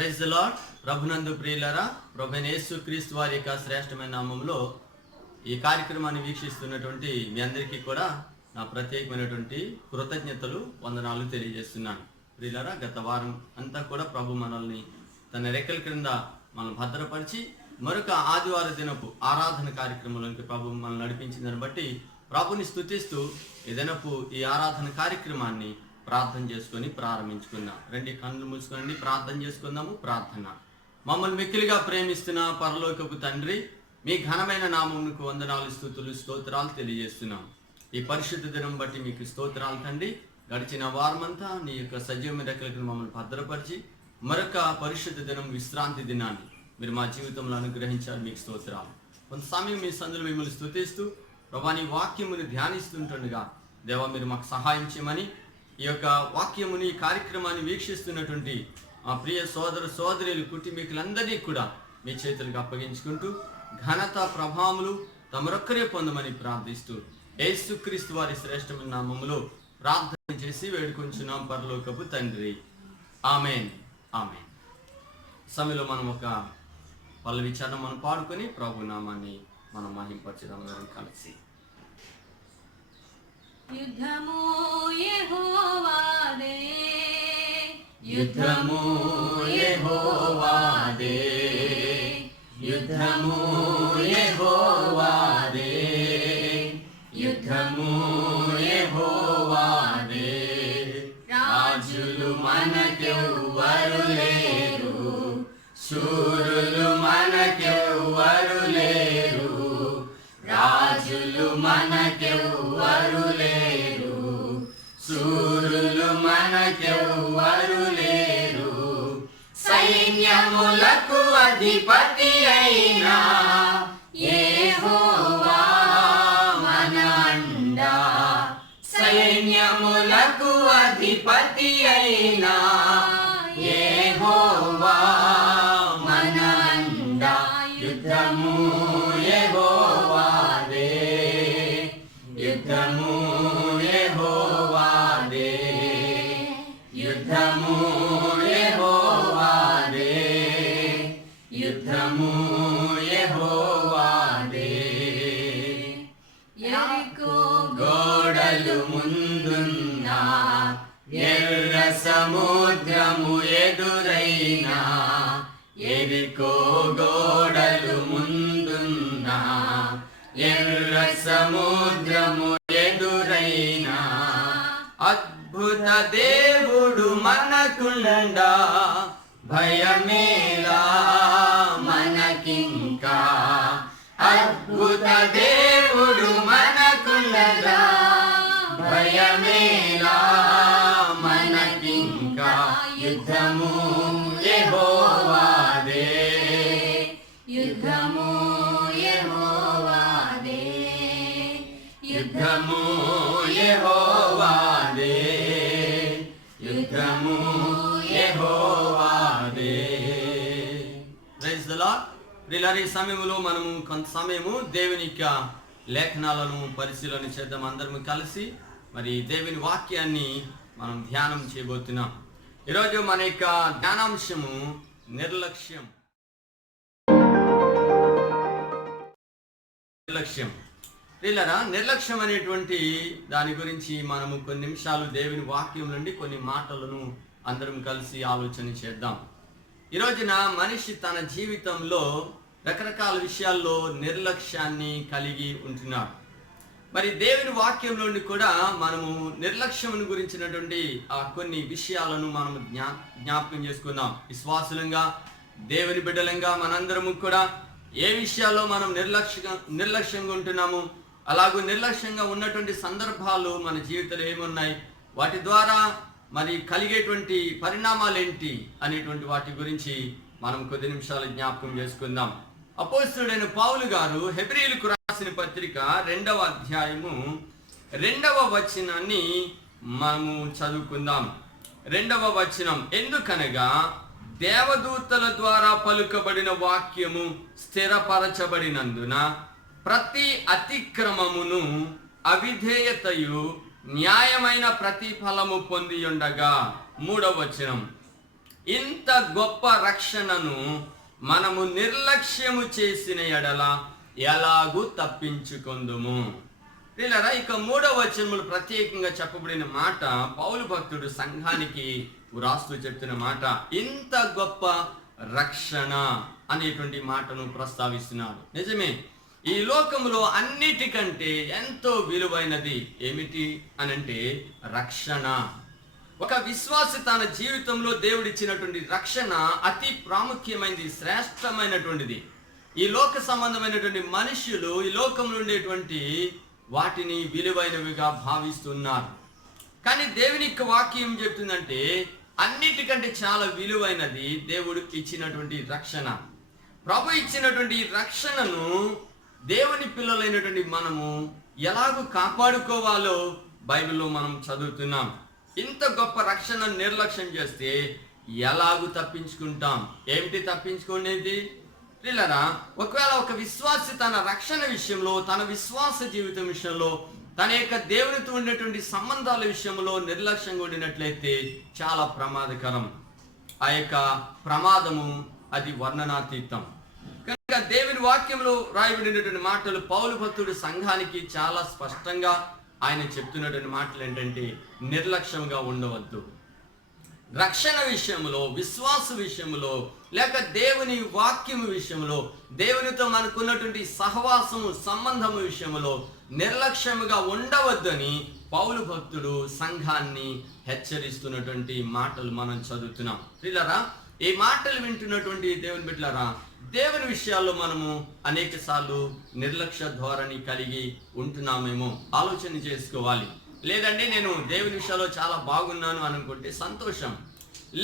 Praise the lord. ప్రభునందు ప్రియులారా, ప్రభువైన యేసుక్రీస్తు వారి యొక్క శ్రేష్టమైన నామములో ఈ కార్యక్రమాన్ని వీక్షిస్తున్నటువంటి మీ అందరికీ కూడా నా ప్రత్యేకమైనటువంటి కృతజ్ఞతలు, వందనాలు తెలియజేస్తున్నాను. ప్రియులారా, గత వారం అంతా కూడా ప్రభు మనల్ని తన రెక్కల క్రింద మనం భద్రపరిచి మరొక ఆదివార దినపు ఆరాధన కార్యక్రమంలోకి ప్రభు మనల్ని నడిపించిందని బట్టి ప్రభుని స్తుతిస్తూ ఈ దినపు ఈ ఆరాధన కార్యక్రమాన్ని ప్రార్థన చేసుకొని ప్రారంభించుకుందాం. రండి, కన్నులు మూసుకొని ప్రార్థన చేసుకుందాము. ప్రార్థన. మమ్మల్ని మిక్కిలిగా ప్రేమిస్తున్న పరలోకపు తండ్రి, మీ ఘనమైన నామమునకు వందనాలు, స్తుతులు, స్తోత్రాలు తెలియజేస్తున్నాం. ఈ పరిశుద్ధ దినం బట్టి మీకు స్తోత్రాలు తండ్రి. గడిచిన వారమంతా నీ యొక్క సజీవమైన రెక్కలకు మమ్మల్ని భద్రపరిచి మరొక పరిశుద్ధ దినం, విశ్రాంతి దినాన్ని మీరు మా జీవితంలో అనుగ్రహించారు. మీకు స్తోత్రాలు. కొంత సమయం మీ సందులో మిమ్మల్ని స్తుతిస్తూ ప్రభా నీ వాక్యముని ధ్యానిస్తుంటుండగా దేవా మీరు మాకు సహాయం చేయమని, ఈ యొక్క వాక్యముని కార్యక్రమాన్ని వీక్షిస్తున్నటువంటి ఆ ప్రియ సోదర సోదరులు కుటుంబీకులందరినీ కూడా మీ చేతులకు అప్పగించుకుంటూ ఘనత ప్రభావములు తమరొక్కరే పొందమని ప్రార్థిస్తూ యేసుక్రీస్తు వారి శ్రేష్టమైన నామములో ప్రార్థన చేసి వేడుకొంచున్నాం పరలోకపు తండ్రి. ఆమేన్, ఆమేన్. సమయంలో మనం ఒక పల్లవి చరణం మనం పాడుకొని ప్రభు నామాన్ని మనం మహింపరచుదాం కలిసి. యుద్ధము యెహోవాదే, యుద్ధము యెహోవాదే, యుద్ధము యెహోవాదే, యుద్ధము యెహోవాదే. రాజులు మనకెవ్వరు లేరు, శూరులు మనకెవ్వరు లేరు, రాజులు మనకెవ్వరు లేరు, శూరులు మనకెవ్వరు లేరు. సైన్యములకు అధిపతి అయినా యెహోవా మన అండా, సైన్యములకు అధిపతి అయినా యెహోవా మన అండా. యుద్ధము యెహోవాదే, యుద్ధము యెహోవాదే, యుద్ధము యెహోవాదే, యుద్ధము యెహోవాదే. యెరికో గోడలు ముందున్నా, ఎర్ర సముద్రము ఎదురైనా, యెరికో గోడలు ముందున్నా, ఎర్ర సముద్రము ఎదురైనా, అద్భుత దేవుడు మనకుండా, భయమేలా మనకింకా. అద్భుత దేవుడు మనకుండా, భయమేలా మనకింకా. యుద్ధము యెహోవాదే, యుద్ధము యెహోవాదే, యుద్ధము యెహోవాదే, యుద్ధము యెహోవాదే. Praise the lord. ప్రియులారా, ఈ సమయంలో మనము కొంత సమయము దేవుని యొక్క లేఖనాలను పరిశీలన చేద్దాం. అందరము కలిసి మరి దేవుని వాక్యాన్ని మనం ధ్యానం చేయబోతున్నాం. ఈరోజు మన యొక్క ధ్యానాంశము నిర్లక్ష్యం. నిర్లక్ష్యం. ప్రియులారా, నిర్లక్ష్యం అనేటువంటి దాని గురించి మనము కొన్ని నిమిషాలు దేవుని వాక్యం నుండి కొన్ని మాటలను అందరం కలిసి ఆలోచన చేద్దాం. ఈ రోజున మనిషి తన జీవితంలో రకరకాల విషయాల్లో నిర్లక్ష్యాన్ని కలిగి ఉంటున్నాడు. మరి దేవుని వాక్యంలోని కూడా మనము నిర్లక్ష్యం గురించినటువంటి కొన్ని విషయాలను మనము జ్ఞాపకం చేసుకుందాం. విశ్వాసులంగా, దేవుని బిడ్డలంగా మనందరము కూడా ఏ విషయాల్లో మనం నిర్లక్ష్యంగా ఉంటున్నాము, అలాగూ నిర్లక్ష్యంగా ఉన్నటువంటి సందర్భాలు మన జీవితంలో ఏమున్నాయి, వాటి ద్వారా మరి కలిగేటువంటి పరిణామాలు ఏంటి అనేటువంటి వాటి గురించి మనం కొద్ది నిమిషాలు జ్ఞాపకం చేసుకుందాం. అపోస్తలుడైన పౌలు గారు హెబ్రీయులకు రాసిన పత్రిక 2వ అధ్యాయము 2వ వచనాన్ని మనము చదువుకుందాం. 2వ వచనం, ఎందుకనగా దేవదూతల ద్వారా పలుకబడిన వాక్యము స్థిరపరచబడినందున ప్రతి అతిక్రమమును అవిధేయతయు న్యాయమైన ప్రతిఫలము పొంది ఉండగా. 3వ వచనం, ఇంత గొప్ప రక్షణను మనము నిర్లక్ష్యము చేసిన ఎడల ఎలాగూ తప్పించుకొందుము. ప్రియులారా, ఇక 3వ వచనములు ప్రత్యేకంగా చెప్పబడిన మాట పౌలు భక్తుడు సంఘానికి వ్రాస్తూ చెప్తున్న మాట. ఇంత గొప్ప రక్షణ అనేటువంటి మాటను ప్రస్తావిస్తున్నాడు. నిజమే, ఈ లోకములో అన్నిటికంటే ఎంతో విలువైనది ఏమిటి అనంటే రక్షణ. ఒక విశ్వాసి తన జీవితంలో దేవుడిచ్చినటువంటి రక్షణ అతి ప్రాముఖ్యమైనది, శ్రేష్టమైనటువంటిది. ఈ లోక సంబంధమైనటువంటి మనుషులు ఈ లోకంలో ఉండేటువంటి వాటిని విలువైనవిగా భావిస్తున్నారు. కానీ దేవుని యొక్క వాక్యం చెప్తుందంటే అన్నిటికంటే చాలా విలువైనది దేవుడు ఇచ్చినటువంటి రక్షణ. ప్రభు ఇచ్చినటువంటి రక్షణను దేవుని పిల్లలైనటువంటి మనము ఎలాగూ కాపాడుకోవాలో బైబిల్లో మనం చదువుతున్నాం. ఇంత గొప్ప రక్షణ నిర్లక్ష్యం చేస్తే ఎలాగూ తప్పించుకుంటాం. ఏమిటి తప్పించుకునేది? ప్రియులారా, ఒకవేళ ఒక విశ్వాసి తన రక్షణ విషయంలో, తన విశ్వాస జీవితం విషయంలో, తన యొక్క దేవునితో ఉండేటువంటి సంబంధాల విషయంలో నిర్లక్ష్యంగా ఉండినట్లయితే చాలా ప్రమాదకరం. ఆ యొక్క ప్రమాదము అది వర్ణనాతీతం. కనుక దేవుని వాక్యంలో రాయబడినటువంటి మాటలు పౌలు భక్తుడు సంఘానికి చాలా స్పష్టంగా ఆయన చెప్తున్నటువంటి మాటలు ఏంటంటే నిర్లక్ష్యంగా ఉండవద్దు. రక్షణ విషయంలో, విశ్వాస విషయంలో, లేక దేవుని వాక్యము విషయంలో, దేవునితో మనకున్నటువంటి సహవాసము సంబంధము విషయంలో నిర్లక్ష్యముగా ఉండవద్దని పౌలు భక్తుడు సంఘాన్ని హెచ్చరిస్తున్నటువంటి మాటలు మనం చదువుతున్నాం. ప్రియులారా, ఈ మాటలు వింటున్నటువంటి దేవుని బిడ్డలారా, దేవుని విషయాల్లో మనము అనేక సార్లు నిర్లక్ష్య ధోరణి కలిగి ఉంటున్నామేమో ఆలోచన చేసుకోవాలి. లేదండి నేను దేవుని విషయాల్లో చాలా బాగున్నాను అనుకుంటే సంతోషం.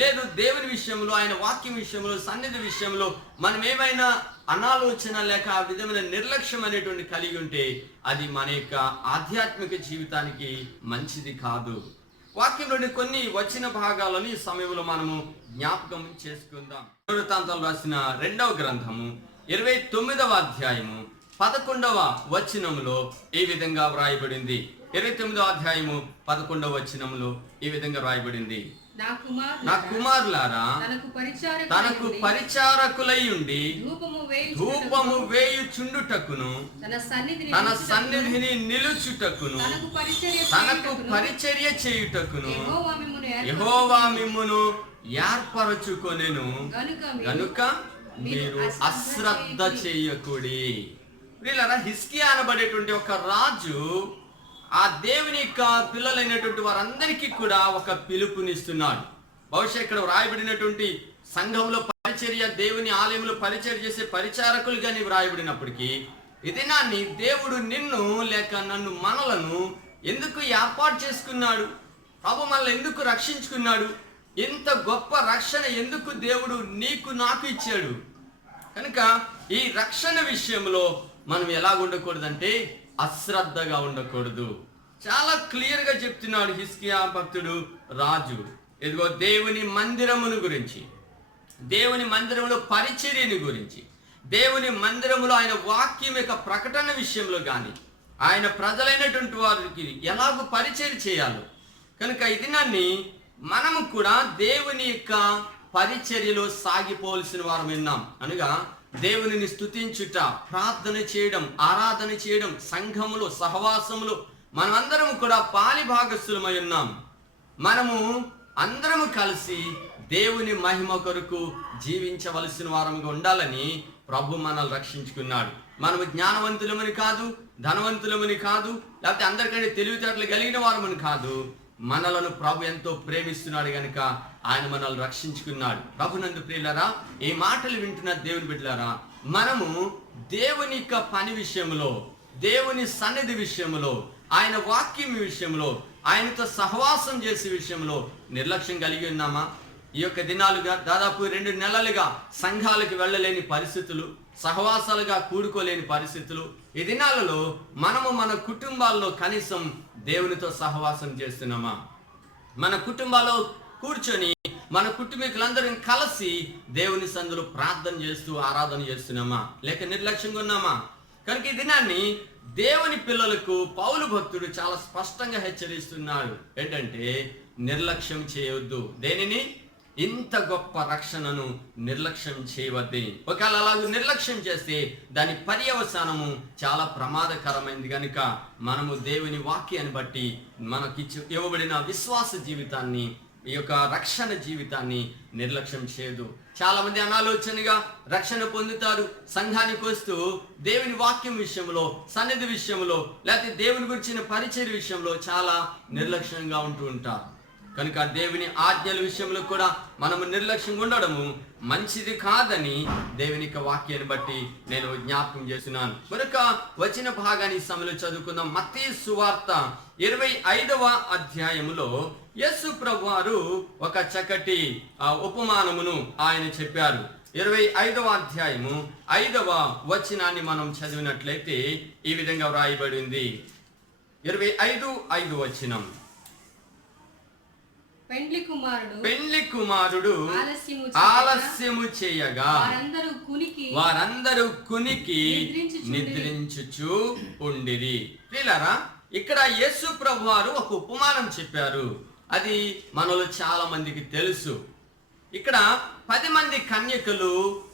లేదు, దేవుని విషయంలో, ఆయన వాక్యం విషయంలో, సన్నిధి విషయంలో మనం ఏమైనా అనాలోచన లేక ఆ విధమైన నిర్లక్ష్యం అనేటువంటి కలిగి ఉంటే అది మన యొక్క ఆధ్యాత్మిక జీవితానికి మంచిది కాదు. వాక్యంలోని కొన్ని వచన భాగాలను ఈ సమయంలో మనము జ్ఞాపకం చేసుకుందాం. వృత్తాంతాలు రాసిన 2వ గ్రంథము 29వ అధ్యాయము 11వ వచనములో ఈ విధంగా వ్రాయబడింది. 29వ అధ్యాయము 11వ వచనములో ఈ విధంగా వ్రాయబడింది. నా కుమారులారా, తనకు పరిచారకులై ఉండి ధూపము వేయుచుండుటకును, తన సన్నిధిని నిలుచుటకును, తనకు పరిచర్య చేయుటకును యెహోవా మిమ్మును ఏర్పరచుకొనెను గనుక మీరు అశ్రద్ధ చేయకుడి. ప్రియులారా, హిజ్కియా అనబడేటువంటి ఒక రాజు ఆ దేవుని యొక్క పిల్లలైనటువంటి వారందరికీ కూడా ఒక పిలుపునిస్తున్నాడు. బహుశా ఇక్కడ వ్రాయబడినటువంటి సంఘంలో పరిచర్య, దేవుని ఆలయంలో పరిచర్య చేసే పరిచారకులుగా నీవు వ్రాయబడినప్పటికీ ఈ దినాన్ని దేవుడు నిన్ను లేక నన్ను, మనలను ఎందుకు ఏర్పాటు చేసుకున్నాడు? ప్రభు మనల్ని ఎందుకు రక్షించుకున్నాడు? ఇంత గొప్ప రక్షణ ఎందుకు దేవుడు నీకు నాకు ఇచ్చాడు? కనుక ఈ రక్షణ విషయంలో మనం ఎలా ఉండకూడదంటే అశ్రద్ధగా ఉండకూడదు. చాలా క్లియర్గా చెప్తున్నాడు హిజ్కియా భక్తుడు రాజు. ఇదిగో దేవుని మందిరమును గురించి, దేవుని మందిరంలో పరిచర్యని గురించి, దేవుని మందిరములో ఆయన వాక్యం యొక్క ప్రకటన విషయంలో కానీ, ఆయన ప్రజలైనటువంటి వారికి ఎలాగో పరిచర్య చేయాలో. కనుక ఈ దినాన్ని మనము కూడా దేవుని యొక్క పరిచర్యలో సాగిపోవలసిన వారం విన్నాం. అనగా దేవునిని స్తుతించుట, ప్రార్థన చేయడం, ఆరాధన చేయడం, సంఘములో, సహవాసములో మనమందరం కూడా పాలి భాగస్థులమై ఉన్నాం. మనము అందరము కలిసి దేవుని మహిమ కొరకు జీవించవలసిన వారముగా ఉండాలని ప్రభు మనల్ని రక్షించుకున్నాడు. మనము జ్ఞానవంతులమని కాదు, ధనవంతులమని కాదు, లేకపోతే అందరికంటే తెలివితేటలు కలిగిన వారమని కాదు. మనలను ప్రభు ఎంతో ప్రేమిస్తున్నాడు గనుక ఆయన మనల్ని రక్షించుకున్నాడు. ప్రభునందు ప్రియులారా, ఈ మాటలు వింటున్న దేవుని బిడ్డలారా, మనము దేవుని యొక్క పని విషయంలో, దేవుని సన్నిధి విషయంలో, ఆయన వాక్యం విషయంలో, ఆయనతో సహవాసం చేసే విషయంలో నిర్లక్ష్యం కలిగి ఉన్నామా? ఈ యొక్క దినాలుగా దాదాపు 2 నెలలుగా సంఘాలకు వెళ్ళలేని పరిస్థితులు, సహవాసాలుగా కూడుకోలేని పరిస్థితులు. ఈ దినాలలో మనము మన కుటుంబాల్లో కనీసం దేవునితో సహవాసం చేస్తున్నామా? మన కుటుంబాల్లో కూర్చొని మన కుటుంబీకులందరం కలిసి దేవుని సందులో ప్రార్థన చేస్తూ ఆరాధన చేస్తున్నామా? లేక నిర్లక్ష్యంగా ఉన్నామా? కనుక ఈ దినాన్ని దేవుని పిల్లలకు పౌలు భక్తుడు చాలా స్పష్టంగా హెచ్చరిస్తున్నాడు. ఏంటంటే నిర్లక్ష్యం చేయవద్దు. దేనిని? ఇంత గొప్ప రక్షణను నిర్లక్ష్యం చేయవద్దు. ఒకవేళ అలాగే నిర్లక్ష్యం చేస్తే దాని పర్యవసానము చాలా ప్రమాదకరమైంది కనుక మనము దేవుని వాక్యాన్ని బట్టి మనకి ఇవ్వబడిన విశ్వాస జీవితాన్ని, ఈ యొక్క రక్షణ జీవితాన్ని నిర్లక్ష్యం చేయదు. చాలా మంది అనాలోచనగా రక్షణ పొందుతారు, సంఘానికి వస్తూ దేవుని వాక్యం విషయంలో, సన్నిధి విషయంలో, లేకపోతే దేవుని గురించిన పరిచయ విషయంలో చాలా నిర్లక్ష్యంగా ఉంటూ ఉంటారు. కనుక దేవుని ఆజ్ఞల విషయంలో కూడా మనము నిర్లక్ష్యంగా ఉండడము మంచిది కాదని దేవుని వాక్యాన్ని బట్టి నేను జ్ఞాపకం చేస్తున్నాను. మరొక వచన భాగాన్ని సమయంలో చదువుకుందాం. మత్తయి సువార్త 25వ అధ్యాయములో యేసు ప్రభువారు ఒక చక్కటి ఉపమానమును ఆయన చెప్పారు. 25వ అధ్యాయము 5వ వచనాన్ని మనం చదివినట్లయితే ఈ విధంగా వ్రాయబడింది. 25:5 వచనం. పెండ్లి కుమారుడు ఆలస్యము చేయగా వారందరూ కునికి నిద్రించుచు ఉండిరి. ప్రియులారా, ఇక్కడ యేసు ప్రభువారు ఒక ఉపమానం చెప్పారు. అది మనలో చాలా మందికి తెలుసు. ఇక్కడ 10 మంది కన్యకలు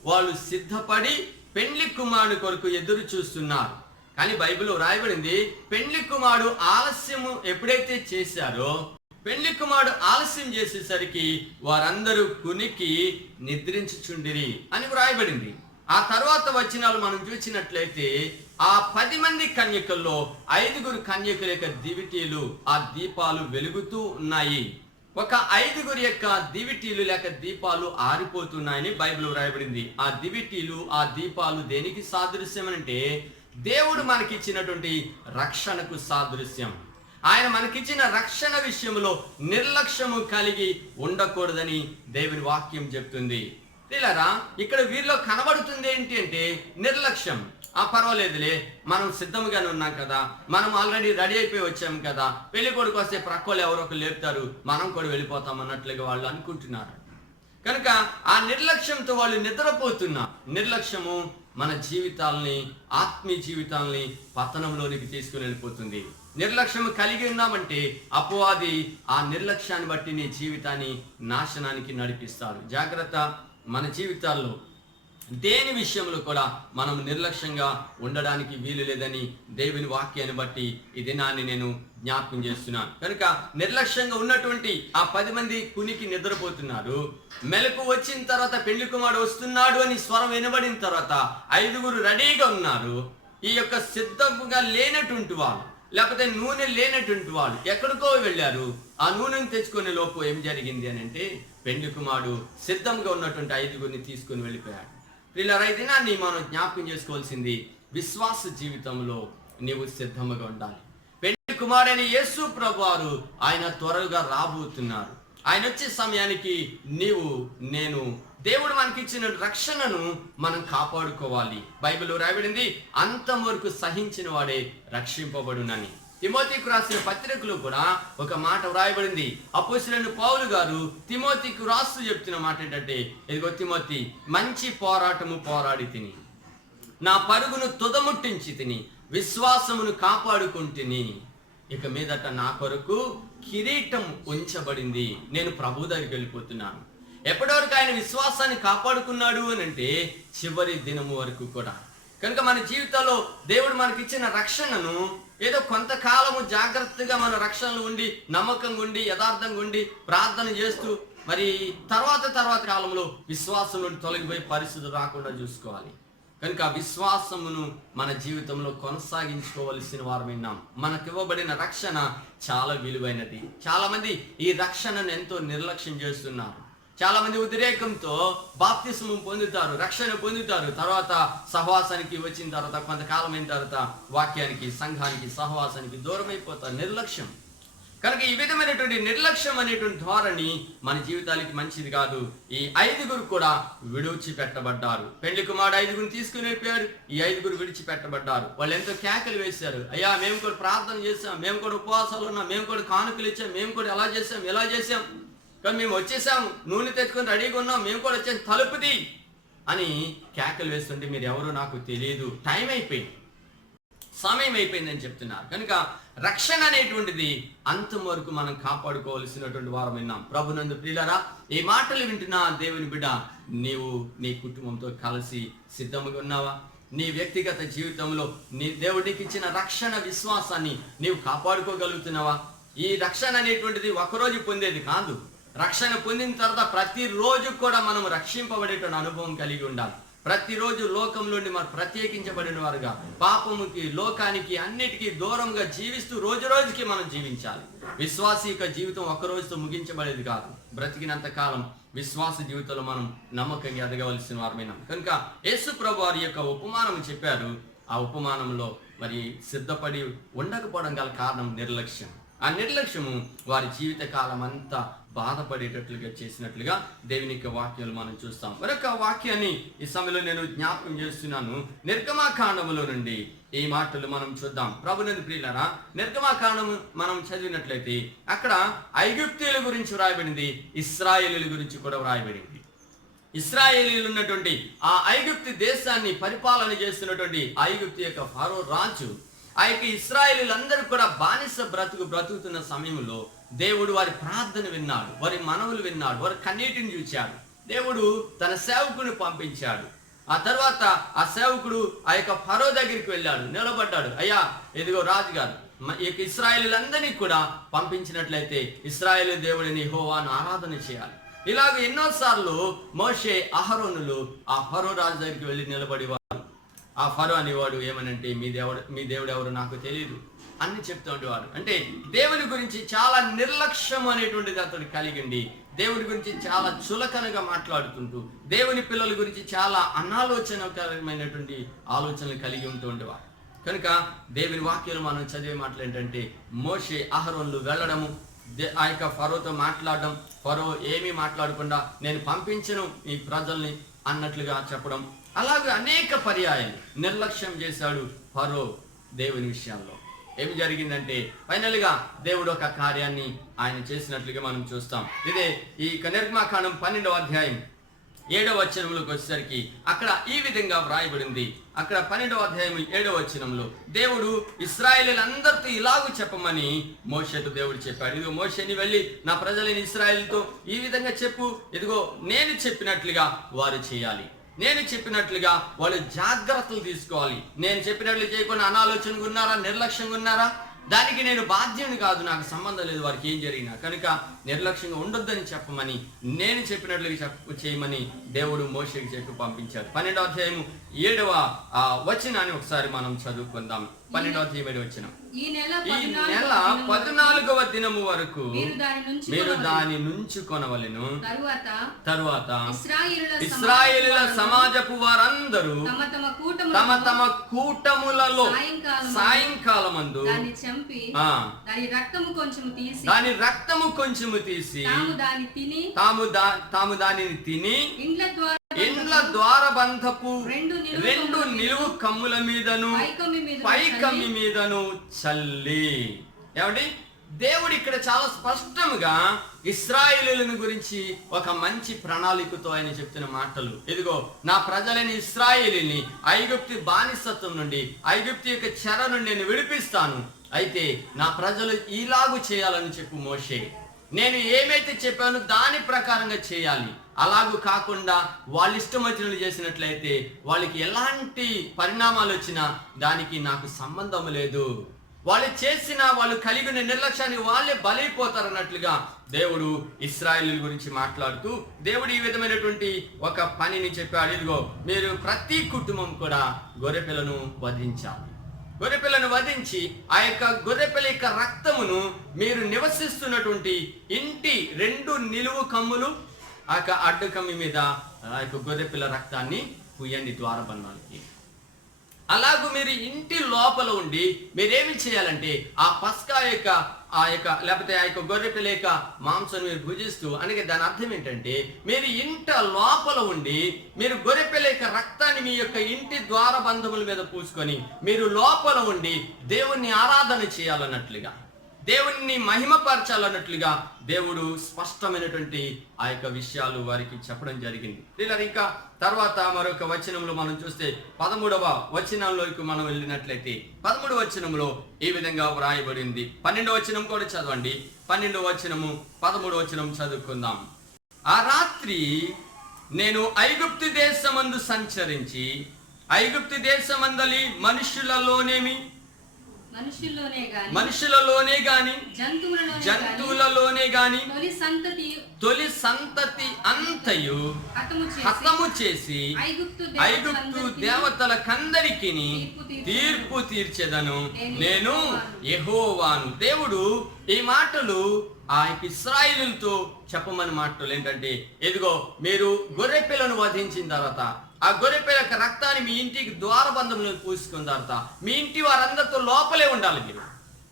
వాళ్ళు సిద్ధపడి పెండ్లి కుమారుడు కొరకు ఎదురు చూస్తున్నారు. కానీ బైబిల్లో రాయబడింది, పెండ్లి కుమారుడు ఆలస్యము ఎప్పుడైతే చేశారో, పెండ్లి కుమారుడు ఆలస్యం చేసేసరికి వారందరూ కునికి నిద్రించుచుండిరి అని వ్రాయబడింది. ఆ తర్వాత వచనాలు మనం చూసినట్లయితే ఆ 10 మంది కన్యకల్లో 5 కన్యకుల యొక్క దివిటీలు, ఆ దీపాలు వెలుగుతూ ఉన్నాయి. ఒక 5 యొక్క దివిటీలు లేక దీపాలు ఆరిపోతున్నాయని బైబిల్ వ్రాయబడింది. ఆ దివిటీలు, ఆ దీపాలు దేనికి సాదృశ్యం అంటే దేవుడు మనకిచ్చినటువంటి రక్షణకు సాదృశ్యం. ఆయన మనకిచ్చిన రక్షణ విషయంలో నిర్లక్ష్యము కలిగి ఉండకూడదని దేవుని వాక్యం చెప్తుంది. ఇలా ఇక్కడ వీరిలో కనబడుతుంది ఏంటి అంటే నిర్లక్ష్యం. పర్వాలేదులే, మనం సిద్ధంగానే ఉన్నాం కదా, మనం ఆల్రెడీ రెడీ అయిపోయి వచ్చాం కదా, పెళ్లి కొడుకు వస్తే ప్రక్కలు ఎవరో ఒకరు లేపుతారు, మనం కూడా వెళ్ళిపోతాం అన్నట్లుగా వాళ్ళు అనుకుంటున్నారు. కనుక ఆ నిర్లక్ష్యంతో వాళ్ళు నిద్రపోతున్నారు. నిర్లక్ష్యము మన జీవితాలని, ఆత్మీయ జీవితాలని పతనంలోనికి తీసుకుని వెళ్ళిపోతుంది. నిర్లక్ష్యం కలిగి ఉన్నామంటే అపవాది ఆ నిర్లక్ష్యాన్ని బట్టి నీ జీవితాన్ని నాశనానికి నడిపిస్తాడు. జాగ్రత్త, మన జీవితాల్లో దేని విషయంలో కూడా మనం నిర్లక్ష్యంగా ఉండడానికి వీలు లేదని దేవుని వాక్యాన్ని బట్టి ఈ దినాన్ని నేను జ్ఞాపకం చేస్తున్నాను. కనుక నిర్లక్ష్యంగా ఉన్నటువంటి ఆ 10 మంది కునికి నిద్రపోతున్నారు. మెలకు వచ్చిన తర్వాత పెళ్లి కుమారుడు వస్తున్నాడు అని స్వరం వినబడిన తర్వాత 5 రెడీగా ఉన్నారు. ఈ యొక్క సిద్ధంగా లేనటువంటి వాళ్ళు, లేకపోతే నూనె లేనటువంటి వాళ్ళు ఎక్కడికో వెళ్ళారు. ఆ నూనెను తెచ్చుకునే లోపు ఏం జరిగింది అని అంటే పెళ్లి కుమారుడు సిద్ధంగా ఉన్నటువంటి 5 తీసుకుని వెళ్ళిపోయాడు. ప్రియులారా, ఈ దినాన్ని మనం జ్ఞాపకం చేసుకోవాల్సింది, విశ్వాస జీవితంలో నీవు సిద్ధంగా ఉండాలి. పెళ్లి కుమారుడైన యేసు ప్రభువారు ఆయన త్వరగా రాబోతున్నారు. ఆయన వచ్చే సమయానికి నీవు, నేను, దేవుడు మనకిచ్చిన రక్షణను మనం కాపాడుకోవాలి. బైబిల్లో రాయబడింది, అంతం వరకు సహించిన వాడే రక్షింపబడునని. తిమోతికి రాసిన పత్రికలో కూడా ఒక మాట వ్రాయబడింది. అపోస్తలుడైన పౌలు గారు తిమోతికి రాస్తూ చెప్తున్న మాట ఏంటంటే, ఇదిగో తిమోతి, మంచి పోరాటము పోరాడి తిని, నా పరుగును తుదముట్టించి తిని, విశ్వాసమును కాపాడుకుంటుని, ఇక మీదట నా కొరకు కిరీటం ఉంచబడింది, నేను ప్రభు దగ్గరికి వెళ్ళిపోతున్నాను. ఎప్పటివరకు ఆయన విశ్వాసాన్ని కాపాడుకున్నాడు అని అంటే చివరి దినము వరకు కూడా. కనుక మన జీవితంలో దేవుడు మనకిచ్చిన రక్షణను ఏదో కొంతకాలము జాగ్రత్తగా మన రక్షణలో ఉండి, నమ్మకంగా ఉండి, యథార్థంగా ఉండి, ప్రార్థన చేస్తూ మరి తర్వాత కాలంలో విశ్వాసం నుండి తొలగిపోయి పరిస్థితులు రాకుండా చూసుకోవాలి. కనుక విశ్వాసమును మన జీవితంలో కొనసాగించుకోవలసిన వారమైనాం. మనకు ఇవ్వబడిన రక్షణ చాలా విలువైనది. చాలా మంది ఈ రక్షణను ఎంతో నిర్లక్ష్యం చేస్తున్నారు. చాలా మంది ఉద్రేకంతో బాప్తిస్మం పొందుతారు, రక్షణ పొందుతారు. తర్వాత సహవాసానికి వచ్చిన తర్వాత కొంతకాలం అయిన తర్వాత వాక్యానికి, సంఘానికి, సహవాసానికి దూరం అయిపోతారు. నిర్లక్ష్యం. కనుక ఈ విధమైనటువంటి నిర్లక్ష్యం అనేటువంటి ధోరణి మన జీవితానికి మంచిది కాదు. ఈ 5 కూడా విడిచిపెట్టబడ్డారు. పెళ్లి కుమారుడు 5 తీసుకుని వెళ్ళిపోయాడు. ఈ 5 విడిచిపెట్టబడ్డారు. వాళ్ళు ఎంతో కేకలు వేశారు, అయ్యా మేము కూడా ప్రార్థన చేసాం, మేము కూడా ఉపవాసాలు ఉన్నాం, మేము కూడా కానుకలు ఇచ్చాం, మేము కూడా ఎలా చేసాం ఎలా చేసాం, కానీ మేము వచ్చేసాం, నూనె తెచ్చుకొని రెడీగా ఉన్నాం, మేము కూడా వచ్చాం, తలుపుది అని కేకలు వేస్తుంటే మీరు ఎవరో నాకు తెలియదు, టైం అయిపోయింది, సమయం అయిపోయిందని చెప్తున్నారు. కనుక రక్షణ అనేటువంటిది అంతం వరకు మనం కాపాడుకోవాల్సినటువంటి వారం విన్నాం. ప్రభునందు ప్రియులారా, ఈ మాటలు వింటున్న దేవుని బిడ్డ, నీవు నీ కుటుంబంతో కలిసి సిద్ధంగా ఉన్నావా? నీ వ్యక్తిగత జీవితంలో నీ దేవుడికి ఇచ్చిన రక్షణ విశ్వాసాన్ని నీవు కాపాడుకోగలుగుతున్నావా? ఈ రక్షణ అనేటువంటిది ఒకరోజు పొందేది కాదు. రక్షణ పొందిన తర్వాత ప్రతిరోజు కూడా మనం రక్షింపబడేటువంటి అనుభవం కలిగి ఉండాలి. ప్రతిరోజు లోకంలోని మనం ప్రత్యేకించబడిన వారుగా పాపముకి, లోకానికి, అన్నిటికీ దూరంగా జీవిస్తూ రోజు రోజుకి మనం జీవించాలి. విశ్వాస యొక్క జీవితం ఒక రోజుతో ముగించబడేది కాదు. బ్రతికినంత కాలం విశ్వాస జీవితంలో మనం నమ్మకంగా ఎదగవలసిన వారమైనాం. కనుక యేసు ప్రభు వారి యొక్క ఉపమానం చెప్పారు. ఆ ఉపమానంలో మరి సిద్ధపడి ఉండకపోవడం గల కారణం నిర్లక్ష్యం. ఆ నిర్లక్ష్యము వారి జీవిత కాలం అంతా బాధపడేటట్లుగా చేసినట్లుగా దేవుని యొక్క వాక్యాలు మనం చూస్తాం. మరొక వాక్యాన్ని ఈ సమయంలో నేను జ్ఞాపకం చేస్తున్నాను. నిర్గమాకాండములో నుండి ఈ మాటలు మనం చూద్దాం. ప్రభునందు ప్రియులారా, నిర్గమాకాండము మనం చదివినట్లయితే అక్కడ ఐగుప్తీయుల గురించి వ్రాయబడింది, ఇశ్రాయేలీయుల గురించి కూడా వ్రాయబడింది. ఇశ్రాయేలీయులు ఉన్నటువంటి ఆ ఐగుప్తు దేశాన్ని పరిపాలన చేస్తున్నటువంటి ఐగుప్తు యొక్క ఫరో రాజు ఆ యొక్క ఇశ్రాయేలీయులందరూ కూడా బానిస బ్రతుకుతున్న సమయంలో దేవుడు వారి ప్రార్థన విన్నాడు, వారి మనవులు విన్నాడు, వారి కన్నీటిని చూచాడు. దేవుడు తన సేవకుని పంపించాడు. ఆ తర్వాత ఆ సేవకుడు ఆ యొక్క ఫరో దగ్గరికి వెళ్ళాడు, నిలబడ్డాడు. అయ్యా, ఇదిగో రాజుగారు, ఈ యొక్క ఇశ్రాయేలీయులందరినీ కూడా పంపించినట్లయితే ఇశ్రాయేలు దేవుడిని యెహోవాను ఆరాధన చేయాలి. ఇలాగ ఎన్నోసార్లు మోషే, అహరోనులు ఆ ఫరో రాజు దగ్గరికి వెళ్ళి నిలబడి, ఆ ఫరో అనేవాడు ఏమనంటే, మీ దేవుడు ఎవరు నాకు తెలియదు అన్ని చెప్తూ ఉండేవాడు. అంటే దేవుని గురించి చాలా నిర్లక్ష్యం అనేటువంటిది అతడు కలిగిండి, దేవుని గురించి చాలా చులకనగా మాట్లాడుతుంటూ, దేవుని పిల్లల గురించి చాలా అనాలోచనకరమైనటువంటి ఆలోచనలు కలిగి ఉంటూ ఉండేవాడు. కనుక దేవుని వాక్యాలు మనం చదివే మాటలు ఏంటంటే, మోషే, అహరోనులు వెళ్ళడము, ఆ యొక్క ఫరోతో మాట్లాడడం, ఫరో ఏమీ మాట్లాడకుండా నేను పంపించను ఈ ప్రజల్ని అన్నట్లుగా చెప్పడం, అలాగే అనేక పర్యాయాలు నిర్లక్ష్యం చేశాడు ఫరో దేవుని విషయాల్లో. ఏమి జరిగిందంటే ఫైనల్గా దేవుడు ఒక కార్యాన్ని ఆయన చేసినట్లుగా మనం చూస్తాం. ఇదే ఈ నిర్గమాకాండం 12వ అధ్యాయం 7వ వచనంలోకి వచ్చేసరికి అక్కడ ఈ విధంగా వ్రాయబడింది. అక్కడ 12వ అధ్యాయం 7వ వచనంలో దేవుడు ఇశ్రాయేలీయులందరితో ఇలాగూ చెప్పమని మోషేతో దేవుడు చెప్పాడు. ఇదిగో మోషేని వెళ్ళి నా ప్రజలైన ఇశ్రాయేలుతో ఈ విధంగా చెప్పు, ఇదిగో నేను చెప్పినట్లుగా వారు చేయాలి, నేను చెప్పినట్లుగా వాళ్ళు జాగ్రత్తలు తీసుకోవాలి. నేను చెప్పినట్లు చేయకుండా అనాలోచనగా ఉన్నారా, నిర్లక్ష్యంగా ఉన్నారా, దానికి నేను బాధ్యుని కాదు, నాకు సంబంధం లేదు వారికి ఏం జరిగినా. కనుక నిర్లక్ష్యంగా ఉండొద్దని చెప్పమని, నేను చెప్పినట్లుగా చేయమని దేవుడు మోషేకి చెప్పి పంపించాడు. 12వ అధ్యాయం 7వ వచనాన్ని ఒకసారి మనం చదువుకుందాం. 12వ అధ్యాయం 7వ వచనం, ఈ నెల 14వ దినము వరకు మీరు దాని నుంచి కొనవలెను. తరువాత ఇశ్రాయేలీయుల సమాజపు వారందరూ తమ తమ కూటములలో సాయంకాలమందు దాని రక్తము కొంచెము తీసి తాము దానిని తిని ఇండ్ల ద్వారబంధపు రెండు నిలువు కమ్ముల మీదను పైకమ్మి మీదను చల్లి. ఏమండి, దేవుడు ఇక్కడ చాలా స్పష్టంగా ఇశ్రాయేలీయులను గురించి ఒక మంచి ప్రణాళికతో ఆయన చెప్తున్న మాటలు. ఇదిగో నా ప్రజలని ఇశ్రాయేలీని ఐగుప్తు బానిసత్వం నుండి, ఐగుప్తు యొక్క చెర నుండి నేను విడిపిస్తాను. అయితే నా ప్రజలు ఇలాగూ చేయాలని చెప్పు మోషే, నేను ఏమైతే చెప్పానో దాని ప్రకారంగా చేయాలి. అలాగూ కాకుండా వాళ్ళ ఇష్టం వచ్చినట్లు చేసినట్లయితే వాళ్ళకి ఎలాంటి పరిణామాలు వచ్చినా దానికి నాకు సంబంధం లేదు. వాళ్ళు చేసిన, వాళ్ళు కలిగిన నిర్లక్ష్యానికి వాళ్ళే బలైపోతారన్నట్లుగా దేవుడు ఇశ్రాయేలీయుల గురించి మాట్లాడుతూ దేవుడు ఈ విధమైనటువంటి ఒక పనిని చెప్పాడు. ఇదిగో మీరు ప్రతి కుటుంబం కూడా గొర్రెపిల్లను వధించాలి. గొర్రెపిల్లను వధించి ఆ యొక్క గొర్రెపిల్ల యొక్క రక్తమును మీరు నివసిస్తున్నటువంటి ఇంటి రెండు నిలువు కమ్ములు ఆ యొక్క అడ్డు కమ్మి మీద ఆ యొక్క గొర్రెపిల్ల రక్తాన్ని పుయ్యండి ద్వారబంధానికి. అలాగూ మీరు ఇంటి లోపల ఉండి మీరేమి చేయాలంటే ఆ పస్కా యొక్క లేకపోతే ఆ యొక్క గొర్రెపిల్ల యొక్క మాంసం మీరు భుజిస్తూ, అనగా దాని అర్థం ఏంటంటే మీరు ఇంట లోపల ఉండి మీరు గొర్రెపిల్ల యొక్క రక్తాన్ని మీ యొక్క ఇంటి ద్వారబంధముల మీద పూసుకొని మీరు లోపల ఉండి దేవుణ్ణి ఆరాధన చేయాలన్నట్లుగా. దేవుణ్ణి మహిమపరచాలన్నట్లుగా దేవుడు స్పష్టమైనటువంటి ఆ యొక్క విషయాలు వారికి చెప్పడం జరిగింది. ఇలా ఇంకా తర్వాత మరొక వచనంలో మనం చూస్తే 13వ వచనంలోకి మనం వెళ్ళినట్లయితే 13వ వచనంలో ఈ విధంగా వ్రాయబడింది. 12వ వచనం కూడా చదవండి. 12వ వచనము 13వ వచనం చదువుకుందాం. ఆ రాత్రి నేను ఐగుప్తు దేశమందు సంచరించి ఐగుప్తు దేశమందలి మనుషులలోనే గాని జంతువులలోనే గాని తొలి సంతతి అంతయు హతము చేసి ఐగుప్తు దేవతలకందరికి తీర్పు తీర్చెదను, నేను యెహోవాను. దేవుడు ఈ మాటలు ఆ ఇశ్రాయేలుతో చెప్పమని మాటలు ఏంటంటే, ఇదిగో మీరు గొర్రె పిల్లను వధించిన తర్వాత ఆ గొర్రెపిల్ల యొక్క రక్తాన్ని మీ ఇంటికి ద్వారబంధంలో పూసుకున్న తర్వాత మీ ఇంటి వారందరితో లోపలే ఉండాలి.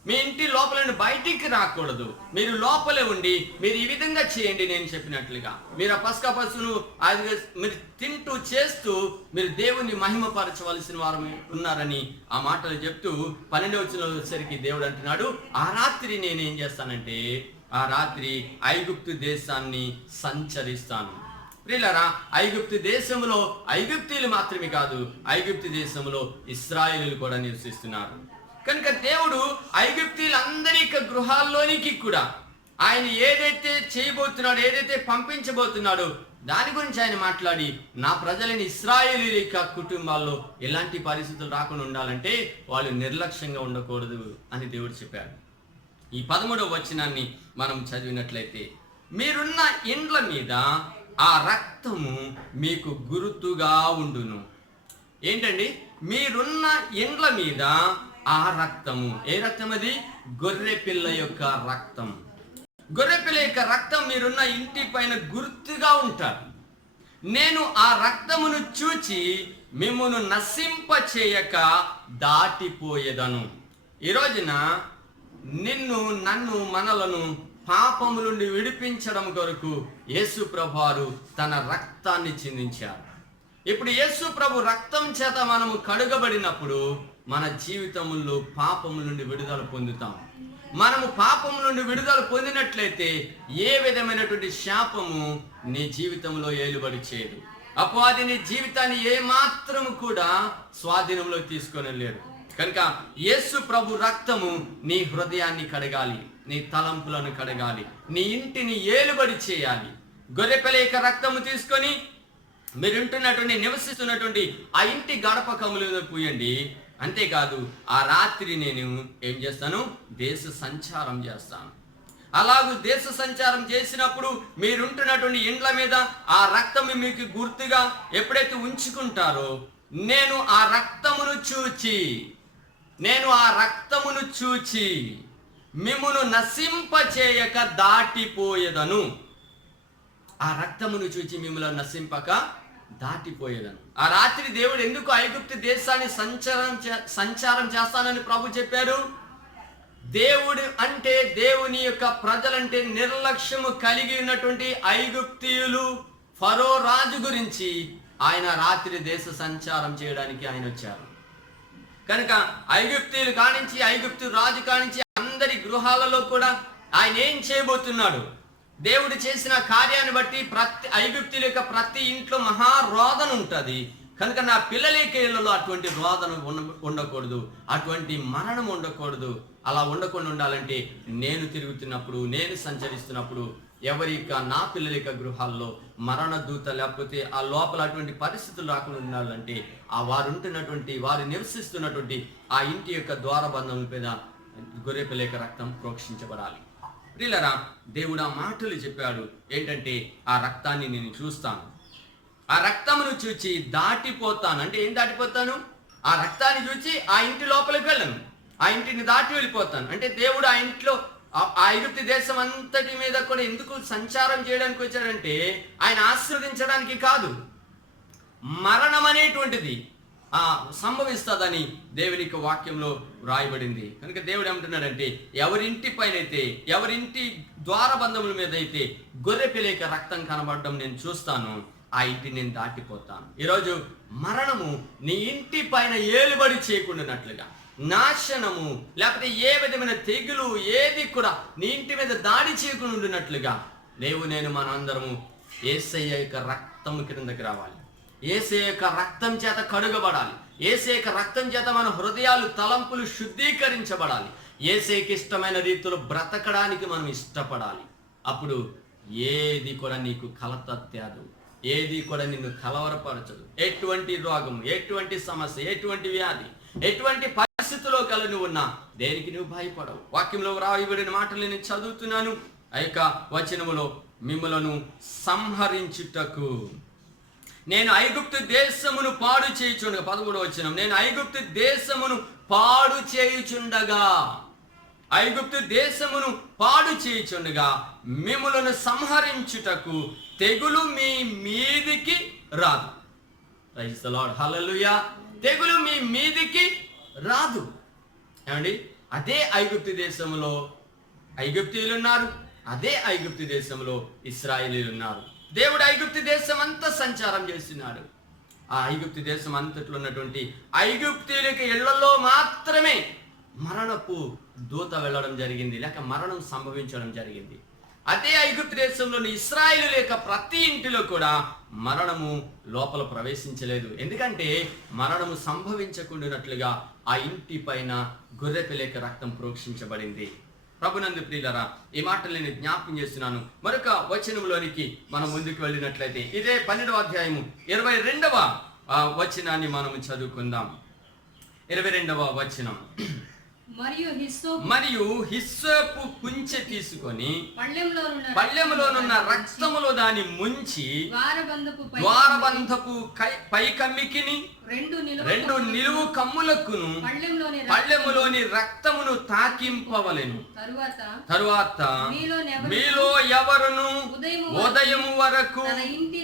మీ ఇంటి లోపల నుండి బయటికి రాకూడదు. మీరు లోపలే ఉండి మీరు ఈ విధంగా చేయండి నేను చెప్పినట్లుగా. మీరు ఆ పస్కా పశువును మీరు తింటూ చేస్తూ మీరు దేవుని మహిమపరచవలసిన వారు ఉన్నారని ఆ మాటలు చెప్తూ 12వ వచనంలో వచ్చేసరికి దేవుడు అంటున్నాడు, ఆ రాత్రి నేనేం చేస్తానంటే ఆ రాత్రి ఐగుప్తు దేశాన్ని సంచరిస్తాను. ప్రియులారా, ఐగుప్తు దేశంలో ఐగుప్తీయులు మాత్రమే కాదు, ఐగుప్తు దేశంలో ఇశ్రాయేలీయులు కూడా నివసిస్తున్నారు. కనుక దేవుడు ఐగుప్తీయులందరి గృహాల్లోనికి కూడా ఆయన ఏదైతే చేయబోతున్నాడో, ఏదైతే పంపించబోతున్నాడో దాని గురించి ఆయన మాట్లాడి, నా ప్రజలని ఇశ్రాయేలీయుల యొక్క కుటుంబాల్లో ఎలాంటి పరిస్థితులు రాకుండా ఉండాలంటే వాళ్ళు నిర్లక్ష్యంగా ఉండకూడదు అని దేవుడు చెప్పాడు. ఈ 13వ వచనాన్ని మనం చదివినట్లయితే, మీరున్న ఇండ్ల మీద ఆ రక్తము మీకు గుర్తుగా ఉండును. ఏంటండి? మీరున్న ఇండ్ల మీద ఆ రక్తము. ఏ రక్తం అది? గొర్రె పిల్ల యొక్క రక్తం. గొర్రె పిల్ల యొక్క రక్తం మీరున్న ఇంటి పైన గుర్తుగా ఉంటారు. నేను ఆ రక్తమును చూచి మిమ్మును నశింప చేయక దాటిపోయేదను. ఈ రోజున నన్ను మనలను పాపము నుండి విడిపించడం కొరకు యేసు ప్రభువారు తన రక్తాన్ని చిందించారు. ఇప్పుడు యేసు ప్రభు రక్తం చేత మనము కడుగబడినప్పుడు మన జీవితములో పాపము నుండి విడుదల పొందుతాం. మనము పాపము నుండి విడుదల పొందినట్లయితే ఏ విధమైనటువంటి శాపము నీ జీవితంలో ఏలుబడి చేయదు. అపవాది నీ జీవితాన్ని ఏ మాత్రము కూడా స్వాధీనంలో తీసుకొని లేడు. కనుక యేసు ప్రభు రక్తము నీ హృదయాన్ని కడగాలి, నీ తలంపులను కడగాలి, నీ ఇంటిని ఏలుబడి చేయాలి. గొర్రెపిల్ల యొక్క రక్తము తీసుకొని మీరుంటున్నటువంటి నివసిస్తున్నటువంటి ఆ ఇంటి గడప కమ్ములను పూయండి. అంతేకాదు ఆ రాత్రి నేను ఏం చేస్తాను? దేశ సంచారం చేస్తాను. అలాగూ దేశ సంచారం చేసినప్పుడు మీరుంటున్నటువంటి ఇండ్ల మీద ఆ రక్తము మీకు గుర్తుగా ఎప్పుడైతే ఉంచుకుంటారో, నేను ఆ రక్తమును చూచి మిమ్మును నశింప చేయక దాటిపోయేదను. ఆ రక్తమును చూచి మిమ్మల్ని నశింపక దాటిపోయేదను. ఆ రాత్రి దేవుడు ఎందుకు ఐగుప్తు దేశాన్ని సంచారం చేస్తానని ప్రభు చెప్పారు? దేవుడు అంటే, దేవుని యొక్క ప్రజలంటే నిర్లక్ష్యము కలిగి ఉన్నటువంటి ఐగుప్తీయులు, ఫరో రాజు గురించి ఆయన రాత్రి దేశ సంచారం చేయడానికి ఆయన వచ్చారు. కనుక ఐగుప్తీయులు కానించి, ఐగుప్తు రాజు కానించి అందరి గృహాలలో కూడా ఆయన ఏం చేయబోతున్నాడు? దేవుడు చేసిన కార్యాన్ని బట్టి ఐగుప్తీయుల యొక్క ప్రతి ఇంట్లో మహారోదన ఉంటుంది. కనుక నా పిల్లల ఇళ్లలో అటువంటి రోదన ఉండకూడదు, అటువంటి మరణం ఉండకూడదు. అలా ఉండకుండా ఉండాలంటే నేను తిరుగుతున్నప్పుడు, నేను సంచరిస్తున్నప్పుడు నా పిల్లల యొక్క గృహాల్లో మరణ దూత లేకపోతే ఆ లోపల అటువంటి పరిస్థితులు రాకుండా ఉండాలంటే వారు నివసిస్తున్నటువంటి ఆ ఇంటి యొక్క ద్వారబంధం మీద గొర్రెపిల్ల యొక్క రక్తం ప్రోక్షించబడాలి. ప్రియులారా, దేవుడు ఆ మాటలు చెప్పాడు. ఏంటంటే ఆ రక్తాన్ని నేను చూస్తాను, ఆ రక్తమును చూచి దాటిపోతాను. అంటే ఏం దాటిపోతాను? ఆ రక్తాన్ని చూచి ఆ ఇంటి లోపలికి వెళ్ళను, ఆ ఇంటిని దాటి వెళ్ళిపోతాను. అంటే దేవుడు ఆ ఇంట్లో ఆ ఐగుప్తు దేశం అంతటి మీద కూడా ఎందుకు సంచారం చేయడానికి వచ్చాడంటే ఆయన ఆశీర్వదించడానికి కాదు, మరణం అనేటువంటిది సంభవిస్తుందని దేవుని యొక్క వాక్యంలో వ్రాయబడింది. కనుక దేవుడు ఏమంటున్నాడంటే, ఎవరింటి పైన అయితే, ఎవరింటి ద్వారబంధముల మీద అయితే గొర్రెపిల్ల యొక్క రక్తం కనబడడం నేను చూస్తాను, ఆ ఇంటిని నేను దాటిపోతాను. ఈరోజు మరణము నీ ఇంటి పైన ఏలుబడి చేయకుండానట్లుగా, నాశనము లేకపోతే ఏ విధమైన తెగులు ఏది కూడా నీ ఇంటి మీద దాడి చేయకుండా ఉండినట్లుగా నేను మనందరము యేసయ్య యొక్క రక్తము క్రిందకి రావాలి. యేసయ్య యొక్క రక్తం చేత కడుగబడాలి. యేసయ్య యొక్క రక్తం చేత మన హృదయాలు తలంపులు శుద్ధీకరించబడాలి. యేసయ్యకి ఇష్టమైన రీతిలో బ్రతకడానికి మనం ఇష్టపడాలి. అప్పుడు ఏది కూడా నీకు కలత తేదు, ఏది కూడా నిన్ను కలవరపరచదు. ఎటువంటి రోగం, ఎటువంటి సమస్య, ఎటువంటి వ్యాధి, ఎటువంటి పరిస్థితిలో కల నువ్వు ఉన్నా దేనికి నువ్వు భయపడవు. వాక్యంలో రాయబడిన మాటలు నేను చదువుతున్నాను. ఆ యొక్క వచనములో మిమ్మలను సంహరించుటకు నేను ఐగుప్తు దేశమును పాడు చేయుచుండగా, 13వ వచనం, నేను ఐగుప్తు దేశమును పాడు చేయుచుండగా, ఐగుప్తు దేశమును పాడు చేయుచుండగా మిమ్ములను సంహరించుటకు తెగులు మీ మీదికి రాదు. ప్రైజ్ ది లార్డ్, హల్లెలూయా. తెగులు మీ మీదికి రాదు. ఏమండి, అదే ఐగుప్తు దేశంలో ఐగుప్తీయులు ఉన్నారు, అదే ఐగుప్తు దేశంలో ఇశ్రాయేలీయులు ఉన్నారు. దేవుడు ఐగుప్తు దేశం అంతా సంచారం చేస్తున్నాడు. ఆ ఐగుప్తు దేశం అంతట్లో ఉన్నటువంటి ఐగుప్తీయులకి ఇళ్లలో మాత్రమే మరణపు దూత వెళ్ళడం జరిగింది, లేక మరణం సంభవించడం జరిగింది. అదే ఐగుప్తు దేశంలోని ఇశ్రాయేలు లేక ప్రతి ఇంటిలో కూడా మరణము లోపల ప్రవేశించలేదు. ఎందుకంటే మరణము సంభవించకుండానట్లుగా ఆ ఇంటి పైన గొర్రెపిల్ల యొక్క రక్తం ప్రోక్షించబడింది. ప్రభునందు ప్రియులారా, ఈ మాటలు నేను జ్ఞాపకం చేస్తున్నాను. మరొక వచనంలోనికి మనం ముందుకు వెళ్ళినట్లయితే ఇదే 12వ అధ్యాయము 22వ వచనాన్ని మనం చదువుకుందాం. 22వ వచనం, మరియు హిస్సోపు కుంచె తీసుకొని పళ్ళెములోనున్న రక్తములో దాన్ని ముంచి ద్వారబంధపు పైకమ్మికిని రెండు నిలువు కమ్ములకును పళ్ళెములోని రక్తమును తాకింపవలెను. తరువాత మీలో ఎవరును ఉదయము వరకు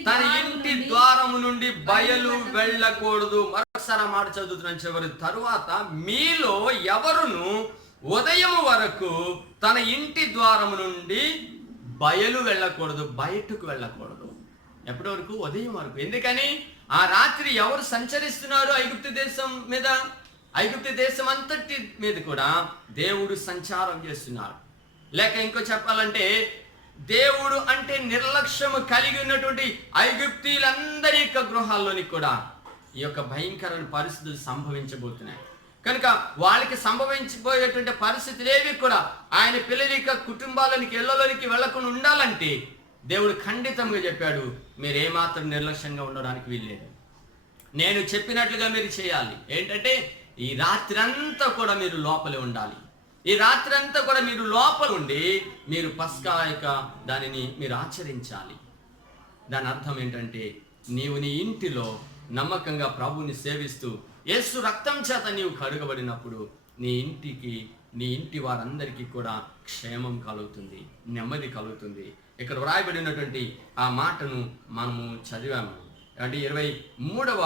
తన ఇంటి ద్వారము నుండి బయలు వెళ్ళకూడదు. మరొకసారి మాట చదువుతున్నాను చివరి. తరువాత మీలో ఎవరును ఉదయము వరకు తన ఇంటి ద్వారము నుండి బయలు వెళ్ళకూడదు, బయటకు వెళ్ళకూడదు. ఎప్పటి వరకు? ఉదయం వరకు. ఎందుకని? ఆ రాత్రి ఎవరు సంచరిస్తున్నారు ఐగుప్తు దేశం మీద? ఐగుప్తు దేశం అంతటి మీద కూడా దేవుడు సంచారం చేస్తున్నాడు. లేక ఇంకో చెప్పాలంటే, దేవుడు అంటే నిర్లక్ష్యము కలిగి ఉన్నటువంటి ఐగుప్తీయులందరి యొక్క గృహాల్లోని కూడా ఈ యొక్క భయంకరమైన పరిస్థితులు సంభవించబోతున్నాయి. కనుక వాళ్ళకి సంభవించబోయేటువంటి పరిస్థితులు ఏవి కూడా ఆయన పిల్లల యొక్క కుటుంబాలకి ఇళ్లలోనికి వెళ్లకుండా ఉండాలంటే దేవుడు ఖండితంగా చెప్పాడు, మీరు ఏమాత్రం నిర్లక్ష్యంగా ఉండడానికి వీల్లేదు. నేను చెప్పినట్లుగా మీరు చేయాలి. ఏంటంటే ఈ రాత్రి అంతా కూడా మీరు లోపలే ఉండాలి. ఈ రాత్రి అంతా కూడా మీరు లోపల ఉండి మీరు పస్కా యొక్క దానిని మీరు ఆచరించాలి. దాని అర్థం ఏంటంటే, నీవు నీ ఇంటిలో నమ్మకంగా ప్రభువుని సేవిస్తూ యేసు రక్తం చేత నీవు కడుగబడినప్పుడు నీ ఇంటి వారందరికీ కూడా క్షేమం కలుగుతుంది, నెమ్మది కలుగుతుంది. ఇక్కడ వ్రాయబడినటువంటి ఆ మాటను మనము చదివాము. అంటే 23వ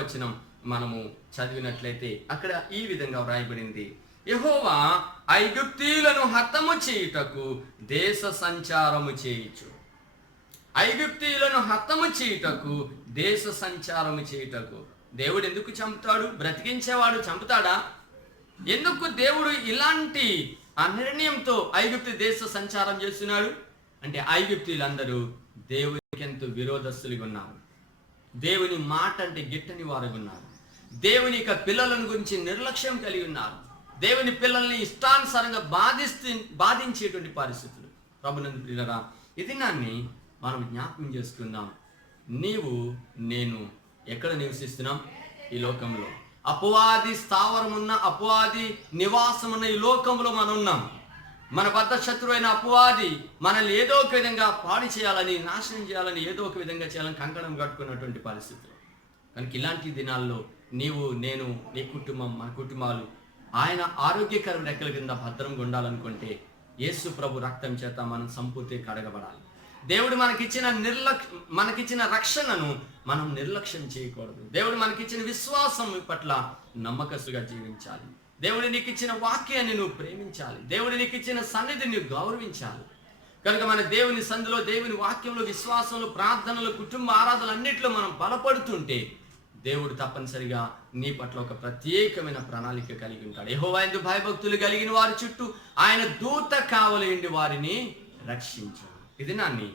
వచనం మనము చదివినట్లయితే అక్కడ ఈ విధంగా వ్రాయబడింది, యెహోవా ఐగుప్తీయులను హతము చేయుటకు దేశ సంచారము చేయుచు. ఐగుప్తీయులను హతము చేయుటకు దేశ సంచారము చేయుటకు. దేవుడు ఎందుకు చంపుతాడు? బ్రతికించేవాడు చంపుతాడా? ఎందుకు దేవుడు ఇలాంటి ఆ నిర్ణయంతో ఐగుప్తు దేశ సంచారం చేస్తున్నాడు అంటే, ఐగుప్తీయులందరూ దేవునికి ఎంతో విరోధస్తులుగా ఉన్నారు. దేవుని మాట అంటే గిట్టని వారుగా ఉన్నారు. దేవుని యొక్క పిల్లలను గురించి నిర్లక్ష్యం కలిగి ఉన్నారు. దేవుని పిల్లల్ని ఇష్టానుసారంగా బాధించేటువంటి పరిస్థితులు. ప్రభునందు ప్రియులారా, ఇది నాన్ని మనం జ్ఞాపకం చేసుకుందాం. నేను ఎక్కడ నివసిస్తున్నాం? ఈ లోకంలో. అపవాది స్థావరం ఉన్న, అపవాది నివాసం ఉన్న ఈ లోకంలో మనం ఉన్నాం. మన బద్ధ శత్రువైన అపవాది మనల్ని ఏదో ఒక విధంగా పాడు చేయాలని, నాశనం చేయాలని, ఏదో ఒక విధంగా చేయాలని కంకణం కట్టుకున్నటువంటి పరిస్థితులు. కనుక ఇలాంటి దినాల్లో నేను, నీ కుటుంబం, మన కుటుంబాలు ఆయన ఆరోగ్యకర రెక్కల కింద భద్రంగా ఉండాలనుకుంటే యేసు ప్రభు రక్తం చేత మనం సంపూర్తిగా కడగబడాలి. దేవుడు మనకిచ్చిన రక్షణను మనం నిర్లక్ష్యం చేయకూడదు. దేవుడు మనకిచ్చిన విశ్వాసం పట్ల నమ్మకస్తుగా జీవించాలి. దేవుడు నీకు ఇచ్చిన వాక్యాన్ని నువ్వు ప్రేమించాలి. దేవుడు నీకు ఇచ్చిన సన్నిధిని నువ్వు గౌరవించాలి. కనుక మన దేవుని సందులో, దేవుని వాక్యంలో, విశ్వాసంలో, ప్రార్థనలో, కుటుంబ ఆరాధనలు అన్నింటిలో మనం బలపడుతుంటే దేవుడు తప్పనిసరిగా నీ పట్ల ఒక ప్రత్యేకమైన ప్రణాళిక కలిగి ఉంటాడు. యెహోవా యందు భయభక్తులు కలిగిన వారి చుట్టూ ఆయన దూత కావలేండి వారిని రక్షించు. ఇది నాన్ని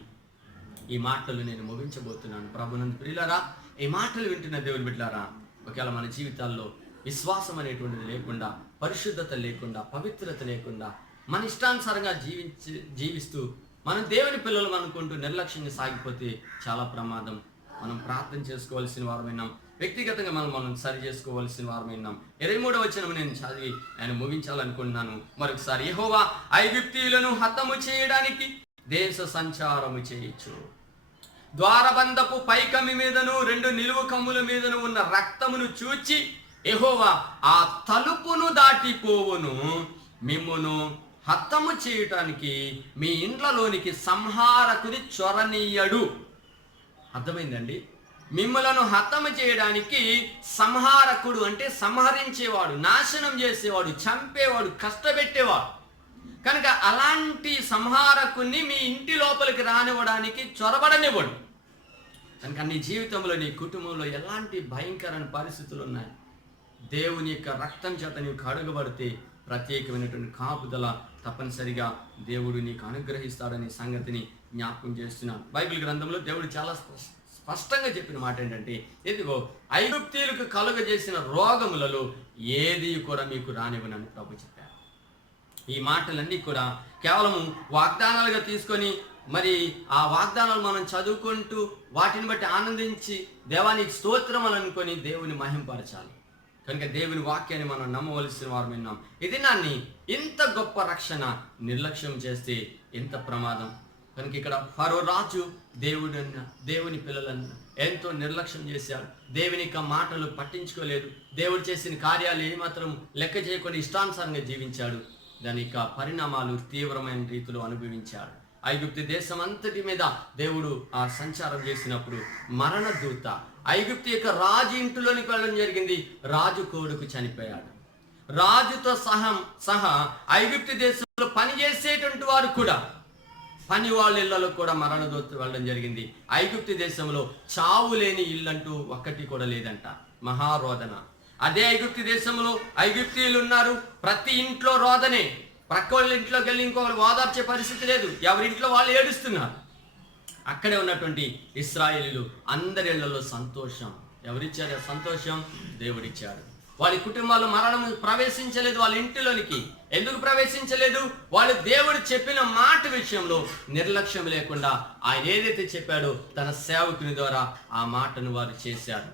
ఈ మాటలు నేను ముగించబోతున్నాను. ప్రభునందు ప్రియులారా, ఈ మాటలు వింటున్న దేవుని బిడ్డలారా, ఒకవేళ మన జీవితాల్లో విశ్వాసం అనేటువంటిది లేకుండా, పరిశుద్ధత లేకుండా, పవిత్రత లేకుండా, మన ఇష్టానుసారంగా జీవిస్తూ మనం దేవుని పిల్లలు అనుకుంటూ నిర్లక్ష్యంగా సాగిపోతే చాలా ప్రమాదం. మనం ప్రార్థన చేసుకోవాల్సిన వారమైనాం. వ్యక్తిగతంగా మనం సరి చేసుకోవాల్సిన వారమైనాం. 23వ వచనం నేను చదివి ఆయన ముగించాలనుకుంటున్నాను మరొకసారి. యెహోవా ఐగుప్తీయులను హతము చేయడానికి దేశ సంచారము చేయొచ్చు. ద్వారబంధపు పైకమ్మి మీదను 2 నిలువు కమ్ముల మీదను ఉన్న రక్తమును చూచి యెహోవా ఆ తలుపును దాటిపోవును, మిమ్మును హతము చేయటానికి మీ ఇండ్లలోనికి సంహారకుని చొరనీయడు. అర్థమైందండి? మిమ్మలను హతము చేయడానికి సంహారకుడు అంటే సంహరించేవాడు, నాశనం చేసేవాడు, చంపేవాడు, కష్టపెట్టేవాడు. కనుక అలాంటి సంహారకుని మీ ఇంటి లోపలికి రానివ్వడానికి చొరబడనివ్వడు. కనుక నీ జీవితంలో, నీ కుటుంబంలో ఎలాంటి భయంకరమైన పరిస్థితులు ఉన్నాయి, దేవుని యొక్క రక్తం చేత నీవు కడుగబడితే ప్రత్యేకమైనటువంటి కాపుదల తప్పనిసరిగా దేవుడు నీకు అనుగ్రహిస్తాడనే సంగతిని జ్ఞాపకం చేస్తున్నాను. బైబిల్ గ్రంథంలో దేవుడు చాలా స్పష్టంగా చెప్పిన మాట ఏంటంటే, ఇదిగో ఐగుప్తీయులకు కలుగజేసిన రోగములలో ఏది కూడా మీకు రానివ్వనని ప్రభు చెప్పారు. ఈ మాటలన్నీ కూడా కేవలము వాగ్దానాలుగా తీసుకొని మరి ఆ వాగ్దానాలు మనం చదువుకుంటూ వాటిని బట్టి ఆనందించి దేవానికి స్తోత్రం అని అనుకొని దేవుని మహింపరచాలి. కనుక దేవుని వాక్యాన్ని మనం నమ్మవలసిన వారు విన్నాం. ఇది నాన్ని ఇంత గొప్ప రక్షణ నిర్లక్ష్యం చేస్తే ఎంత ప్రమాదం. కనుక ఇక్కడ ఫరో రాజు దేవుని పిల్లలను ఎంతో నిర్లక్ష్యం చేశాడు. దేవుని యొక్క మాటలు పట్టించుకోలేదు. దేవుడు చేసిన కార్యాలు ఏమాత్రం లెక్క చేయకుండా ఇష్టానుసారంగా జీవించాడు. దాని యొక్క పరిణామాలు తీవ్రమైన రీతిలో అనుభవించాడు. ఐగుప్తు దేశం అంతటి మీద దేవుడు ఆ సంచారం చేసినప్పుడు మరణ దూత ఐగుప్తు యొక్క రాజు ఇంటిలోనికి వెళ్ళడం జరిగింది. రాజు కొడుకు చనిపోయాడు. రాజుతో సహా ఐగుప్తు దేశంలో పనిచేసేటువంటి వారు కూడా, పని వాళ్ళ ఇళ్లలో కూడా మరణ దూత వెళ్ళడం జరిగింది. ఐగుప్తు దేశంలో చావు లేని ఇల్లంటూ ఒక్కటి కూడా లేదంట. మహారోదన. అదే ఐగుప్తు దేశంలో ఐగుప్తీయులు ఉన్నారు, ప్రతి ఇంట్లో రోదనే. ప్రక్క వాళ్ళ ఇంట్లోకి వెళ్ళి ఇంకొకరు ఓదార్చే పరిస్థితి లేదు. ఎవరింట్లో వాళ్ళు ఏడుస్తున్నారు. అక్కడే ఉన్నటువంటి ఇశ్రాయేలీలు అందరి ఇళ్లలో సంతోషం. ఎవరిచ్చారు సంతోషం? దేవుడిచ్చాడు. వాళ్ళ కుటుంబాలు మరణం ప్రవేశించలేదు వాళ్ళ ఇంటిలోనికి. ఎందుకు ప్రవేశించలేదు? వాళ్ళు దేవుడు చెప్పిన మాట విషయంలో నిర్లక్ష్యం లేకుండా ఆయన ఏదైతే చెప్పాడో తన సేవకుని ద్వారా ఆ మాటను వారు చేశారు.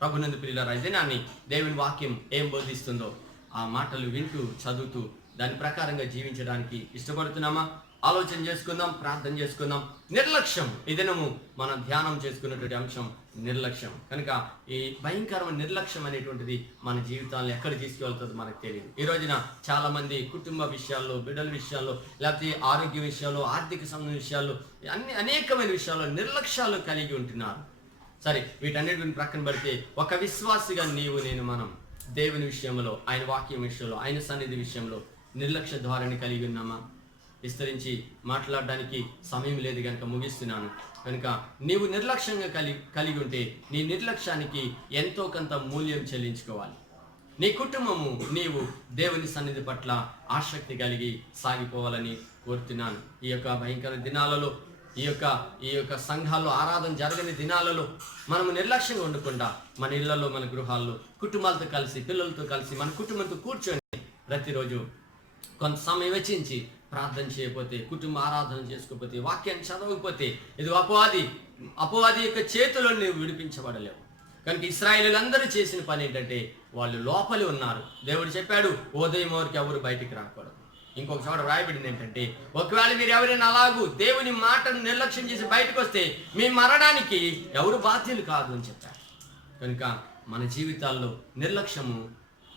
ప్రభునందు ప్రియులారా, దినాన్ని దేవుని వాక్యం ఏం బోధిస్తుందో ఆ మాటలు వింటూ చదువుతూ దాని ప్రకారంగా జీవించడానికి ఇష్టపడుతున్నామా? ఆలోచన చేసుకుందాం, ప్రార్థన చేసుకుందాం. నిర్లక్ష్యం, ఈ దినము మనం ధ్యానం చేసుకున్నటువంటి అంశం నిర్లక్ష్యం. కనుక ఈ భయంకరమైన నిర్లక్ష్యం అనేటువంటిది మన జీవితాలను ఎక్కడ తీసుకువెళ్తుందో మనకు తెలియదు. ఈ రోజున చాలా మంది కుటుంబ విషయాల్లో, బిడ్డల విషయాల్లో, లేకపోతే ఆరోగ్య విషయాల్లో, ఆర్థిక సంబంధ విషయాల్లో, అనేకమైన విషయాల్లో నిర్లక్ష్యాలు కలిగి ఉంటున్నారు. సరే, వీటన్నిటిని ప్రక్కన పెడితే ఒక విశ్వాసిగా మనం దేవుని విషయంలో, ఆయన వాక్యం విషయంలో, ఆయన సన్నిధి విషయంలో నిర్లక్ష్య ధోరణి కలిగి ఉన్నామా? విస్తరించి మాట్లాడడానికి సమయం లేదు కనుక ముగిస్తున్నాను. కనుక నీవు నిర్లక్ష్యంగా కలిగి ఉంటే నీ నిర్లక్ష్యానికి ఎంతో కొంత మూల్యం చెల్లించుకోవాలి. నీ కుటుంబము, నీవు దేవుని సన్నిధి పట్ల ఆసక్తి కలిగి సాగిపోవాలని కోరుతున్నాను. ఈ యొక్క భయంకర దినాలలో, ఈ యొక్క సంఘాల్లో ఆరాధన జరగని దినాలలో మనము నిర్లక్ష్యంగా ఉండకుండా మన ఇళ్లలో, మన గృహాల్లో కుటుంబాలతో కలిసి, పిల్లలతో కలిసి, మన కుటుంబంతో కూర్చొని ప్రతిరోజు కొంత సమయం వెచ్చించి ప్రార్థన చేయకపోతే, కుటుంబ ఆరాధన చేసుకోకపోతే, వాక్యాన్ని చదవకపోతే ఇది అపవాది యొక్క చేతిలో నువ్వు విడిపించబడలేవు. కనుక ఇశ్రాయేలీలందరూ చేసిన పని ఏంటంటే వాళ్ళు లోపలి ఉన్నారు. దేవుడు చెప్పాడు, ఉదయం వరకు ఎవరు బయటికి రాకూడదు. ఇంకొక చోట రాయబడింది ఏంటంటే, ఒకవేళ మీరు ఎవరైనా అలాగూ దేవుని మాటను నిర్లక్ష్యం చేసి బయటకు వస్తే మీ మరణానికి ఎవరు బాధ్యులు కాదు అని చెప్పారు. కనుక మన జీవితాల్లో నిర్లక్ష్యము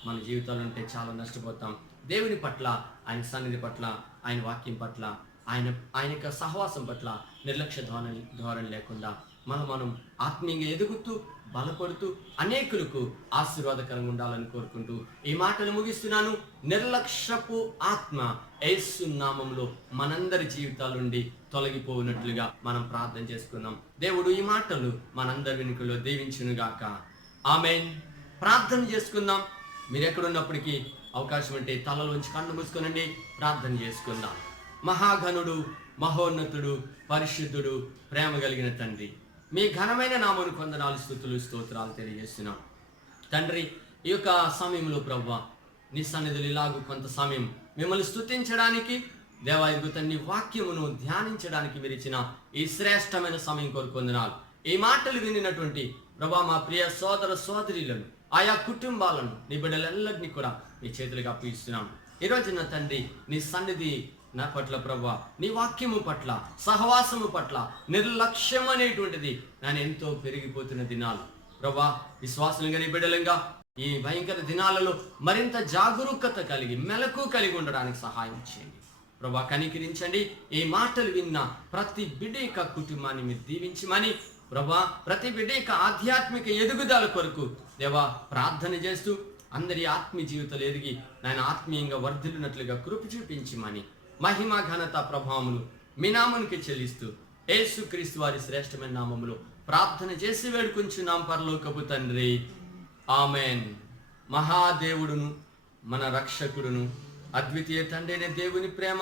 మన జీవితాల్లో ఉంటే చాలా నష్టపోతాం. దేవుని పట్ల, ఆయన సన్నిధి పట్ల, ఆయన వాక్యం పట్ల, ఆయన యొక్క సహవాసం పట్ల నిర్లక్ష్య ధోరణి లేకుండా మనం ఆత్మీయంగా ఎదుగుతూ, బలపడుతూ, అనేకులకు ఆశీర్వాదకరంగా ఉండాలని కోరుకుంటూ ఈ మాటలు ముగిస్తున్నాను. నిర్లక్ష్యపు ఆత్మ యేసు నామములో మనందరి జీవితాల నుండి తొలగిపోయినట్లుగా మనం ప్రార్థన చేసుకుందాం. దేవుడు ఈ మాటలు మనందరి వెనుకలో దీవించునుగాక. ఆమేన్. ప్రార్థన చేసుకుందాం. మీరు ఎక్కడున్నప్పటికీ అవకాశం ఉంటే తలలోంచి కళ్ళు మూసుకొనండి. ప్రార్థన చేసుకుందాం. మహాఘనుడు, మహోన్నతుడు, పరిశుద్ధుడు, ప్రేమ కలిగిన తండ్రి, మీ ఘనమైన నామమును కొందనాలు, స్తుతులు, స్తోత్రాలు తెలియజేస్తున్నాం తండ్రి. ఈ యొక్క సమయంలో ప్రభువా, నీ సన్నిధులు ఇలాగూ కొంత సమయం మిమ్మల్ని స్తుతించడానికి, దేవాయకు తండ్రి వాక్యమును ధ్యానించడానికి మీరు ఇచ్చిన ఈ శ్రేష్టమైన సమయం కొరకు వందనాలు. ఈ మాటలు వినినటువంటి ప్రభా, మా ప్రియ సోదర సోదరులను, ఆయా కుటుంబాలను, నీ బిడ్డలెల్లరినీ కూడా మీ చేతులకు అప్పగిస్తున్నాం. ఈరోజు నా తండ్రి, నీ సన్నిధి నా పట్ల ప్రభా, నీ వాక్యము పట్ల, సహవాసము పట్ల నిర్లక్ష్యం అనేటువంటిది నేను ఎంతో పెరిగిపోతున్న దినాలు ప్రభా. విశ్వాసులుగా నీ బిడ్డలంగా ఈ భయంకర దినాలలో మరింత జాగరూకత కలిగి, మెలకు కలిగి ఉండడానికి సహాయం చేయండి ప్రభా. కనికరించండి. ఈ మాటలు విన్న ప్రతి బిడ్డ యొక్క కుటుంబాన్ని మీరు దీవించమని ప్రభా, ప్రతి బిడ్డ యొక్క ఆధ్యాత్మిక ఎదుగుదల కొరకు దేవా ప్రార్థన చేస్తూ అందరి ఆత్మీయ జీవితాలు ఎదిగి నేను ఆత్మీయంగా వర్ధిల్లినట్లుగా కృప చూపించమని మహిమ ఘనత ప్రభావములు మీ నామమునికి చెల్లిస్తూ యేసుక్రీస్తు వారి శ్రేష్టమైన నామములో ప్రార్థన చేసి వేడుకుంటున్నాం పరలోకపు తండ్రి. ఆమెన్. మహాదేవుడును, మన రక్షకుడును, అద్వితీయ తండ్రి అయిన దేవుని ప్రేమ,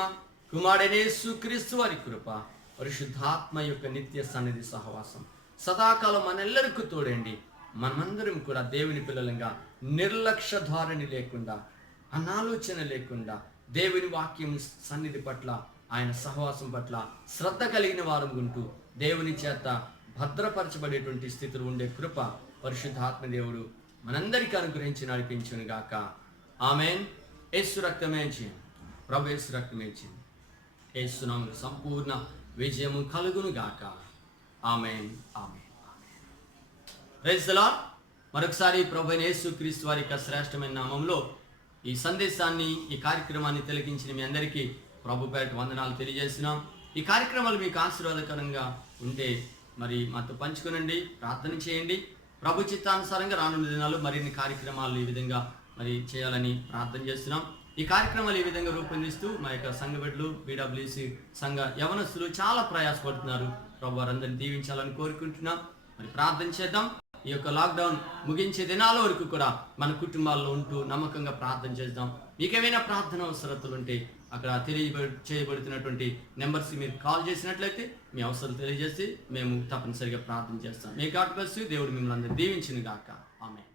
కుమారుడైన యేసుక్రీస్తు వారి కృప, పరిశుద్ధాత్మ యొక్క నిత్య సన్నిధి సహవాసం సదాకాలం మనెల్లరికీ తోడండి. మనమందరం కూడా దేవుని పిల్లలంగా నిర్లక్ష్య ధోరణి లేకుండా, అనాలోచన లేకుండా దేవుని వాక్యం సన్నిధి పట్ల, ఆయన సహవాసం పట్ల శ్రద్ధ కలిగిన వారం ఉంటూ దేవుని చేత భద్రపరచబడేటువంటి స్థితిలో ఉండే కృప పరిశుద్ధాత్మ దేవుడు మనందరికీ అనుగ్రహించి నడిపించును గాక. ఆమెన్. యేసు రక్తమే చేయండి, ప్రభు యేసు రక్తమే చేయండి. యేసునామమున సంపూర్ణ విజయము కలుగును గాక. Amen. Amen. Praise the Lord. మరొకసారి ప్రభు అయిన యేసుక్రీస్తు వారి యొక్క శ్రేష్టమైన నామంలో ఈ సందేశాన్ని, ఈ కార్యక్రమాన్ని తిలకించిన మీ అందరికీ ప్రభు పేరిట వందనాలు తెలియజేస్తున్నాం. ఈ కార్యక్రమాలు మీకు ఆశీర్వాదకరంగా ఉంటే మరి మాతో పంచుకునండి, ప్రార్థన చేయండి. ప్రభు చిత్తానుసారంగా రానున్న దినాలు మరిన్ని కార్యక్రమాలు ఈ విధంగా మరి చేయాలని ప్రార్థన చేస్తున్నాం. ఈ కార్యక్రమాలు ఈ విధంగా రూపొందిస్తూ మా యొక్క సంఘ బిడ్డలు, BWC సంఘ యవనస్తులు చాలా ప్రయాసపడుతున్నారు. ప్రభు వారందరినీ దీవించాలని కోరుకుంటున్నాం. మరి ప్రార్థన చేద్దాం. ఈ యొక్క లాక్డౌన్ ముగించే దినాల వరకు కూడా మన కుటుంబాల్లో ఉంటూ నమ్మకంగా ప్రార్థన చేద్దాం. మీకేమైనా ప్రార్థన అవసరతలు ఉంటే అక్కడ చేయబడుతున్నటువంటి నెంబర్స్ మీరు కాల్ చేసినట్లయితే మీ అవసరం తెలియజేసి మేము తప్పనిసరిగా ప్రార్థన చేస్తాం. మీ గాడ్ బ్లెస్ యు. దేవుడు మిమ్మల్ని అందరూ దీవించును గాక. ఆమేన్.